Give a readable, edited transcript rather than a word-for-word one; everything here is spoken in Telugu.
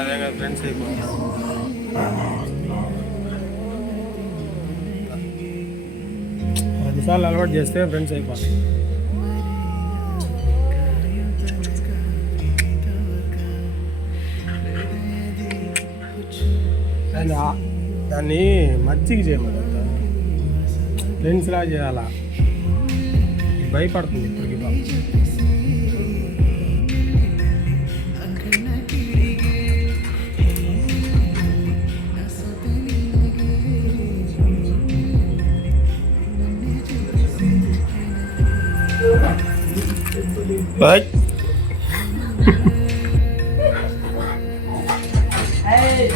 అదే కదా ఫ్రెండ్స్ అయిపోయింది. 10 సార్లు అలవాటు చేస్తే ఫ్రెండ్స్ అయిపోతుంది. దాన్ని మజ్జిగ చేయమని ఫ్రెండ్స్లా చేయాలా. భయపడుతుంది ఇప్పటికి బాగా. Baik. Hey.